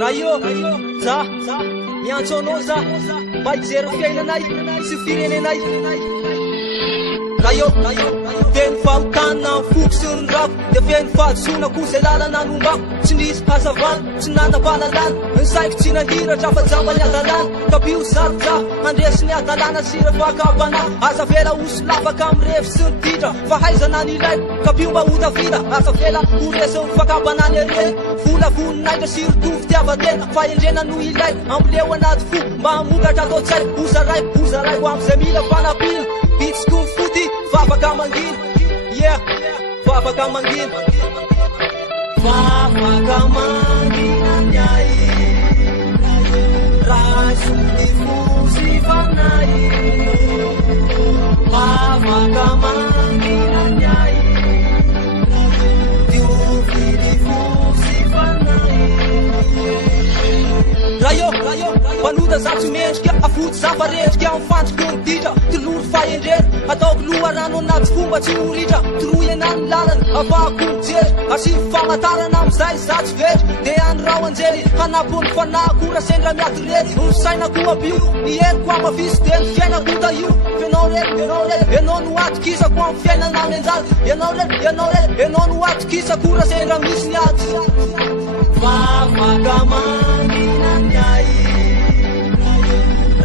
Raio, za, miantso anao za mba hijery fiainanay sy firenenay. Raio, feno fahotana foko sy ny rafo dia feno fahazonako zay lalana nombako. Tsy nisy hazavana, tsy nanam-pahalalana, ny saiko tsy nahiratra fa jamba ny adalana. Kabio zaroja handresy ny adalana sy refakabana, aza vela oso lavaka amin'ny refy sy ny ditra fahaizana ny ilaiko. Kabio mba ho tafita, aza vela ho resy ny fakabana ny areny. Vola voninahitra sy rotovy tiavatena, fahendrena no ilaiko ambileo anaty fo mba hamokatra atao tsay. Hozaraiko am'izay mila fanapina, bitsiko ny foty vavaka mangina. Yeah, vavaka mangina, vavaka mangina nyay, raiso ny fosy fanay. Vavaka mangina nyay, diovy ny fosy fanay. Raio, manoda za tsy mendrika, afoty za farendrika am'fandriko ny ditra. Tolory fahendrena, ataoko loharano anaty fomba tsy horitra. Toroy enany lalana, avahako mijery, asivy famatarana am'izay za tsy vetry. De anyrao anjely, hanapony fanahiko rasendra miady rety. Ny sainako abio, ny heriko amafisy de ny fiainako taio. Enao rety, enao no atokisako amin'ny fiainana menjady. Enao rety, enao no atokisako rasendra misy ny ady. Vavaka mangina nyay,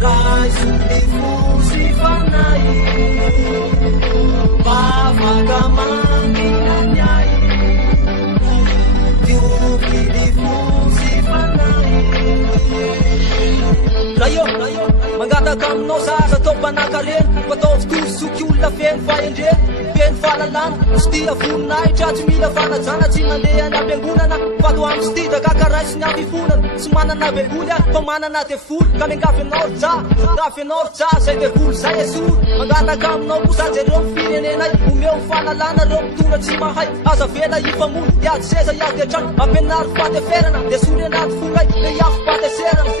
raiso ny fosy fanay. Vavaka mangina nyay, diovy ny fosy fanay. Raio, mangataka aminao zaza atao mpanankarena, fataovy tosoky olona feno fahendrena, feno fahalalana. Tsy tia voninahitra, tsy mila fanajana, tsy mandeha any am-piangonana. Fato amin'ny sy tia kakaraisy sy ny ampifonana, tsy manana begoly aho fa manana devoly. Ka miangavy anao rja, zay devoly zay esory. Mangataka aminao kosa jereo firenenay, omeo fanalana reo mpitondra tsy mahay. Aza vela ifamono, iady seza iady atrano, ampianary fateferana, de sory anaty folay, le iafy pateserana.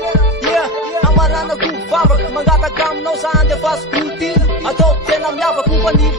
Yeah, amaranako vavaka, mangataka aminao za andefasy bolotila, atao tena miavaka, kompani